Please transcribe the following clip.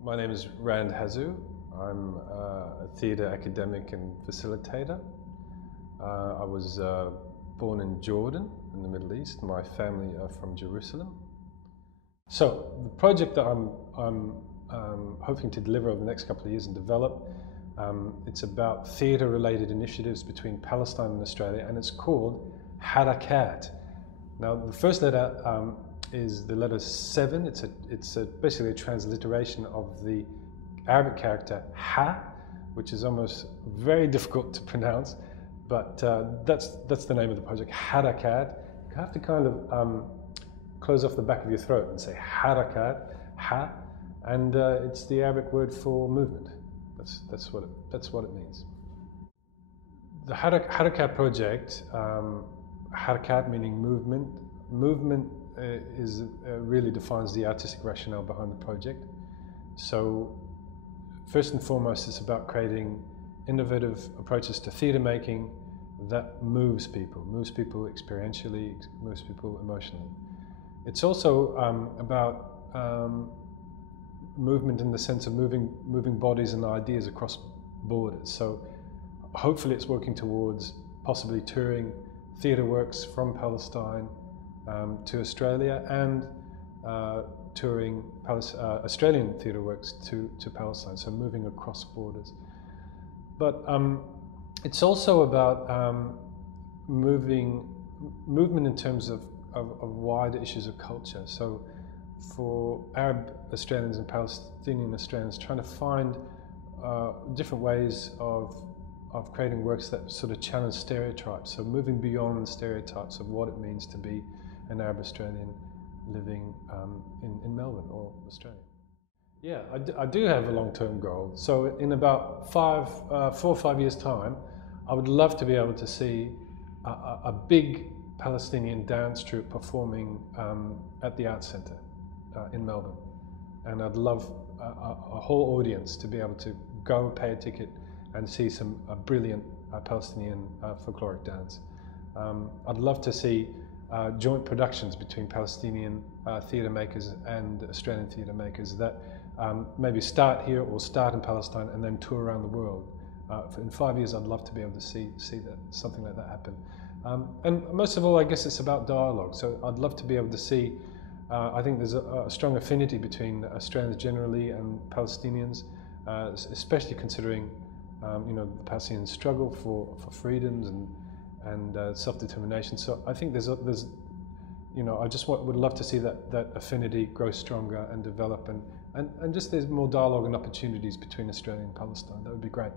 My name is Rand Hazu. I'm a theatre academic and facilitator. I was born in Jordan in the Middle East. My family are from Jerusalem. So the project that I'm hoping to deliver over the next couple of years and develop, it's about theatre-related initiatives between Palestine and Australia, and it's called Harakat. Now the first letter is the letter 7. It's basically a transliteration of the Arabic character ha, which is almost very difficult to pronounce, but that's the name of the project, Harakat. You have to kind of close off the back of your throat and say Harakat, ha, and it's the Arabic word for movement. That's what it means. The Harakat project, Harakat meaning movement. Movement really defines the artistic rationale behind the project. So first and foremost, it's about creating innovative approaches to theatre making that moves people experientially, moves people emotionally. It's also about movement in the sense of moving bodies and ideas across borders. So hopefully it's working towards possibly touring theatre works from Palestine to Australia, and touring Australian theatre works to Palestine, so moving across borders. But it's also about movement in terms of wider issues of culture. So for Arab Australians and Palestinian Australians, trying to find different ways of creating works that sort of challenge stereotypes, so moving beyond stereotypes of what it means to be an Arab Australian living in Melbourne or Australia. Yeah, I do have a long-term goal. So in about 4 or 5 years' time, I would love to be able to see a big Palestinian dance troupe performing at the Arts Centre in Melbourne. And I'd love a whole audience to be able to go pay a ticket and see some brilliant Palestinian folkloric dance. I'd love to see joint productions between Palestinian theatre makers and Australian theatre makers that maybe start here or start in Palestine and then tour around the world. In 5 years, I'd love to be able to see something like that happen. And most of all, I guess it's about dialogue. So I'd love to be able to see, I think there's a strong affinity between Australians generally and Palestinians, especially considering the Palestinian struggle for freedoms and self-determination. So I think there's I just would love to see that affinity grow stronger and develop, and just there's more dialogue and opportunities between Australia and Palestine. That would be great.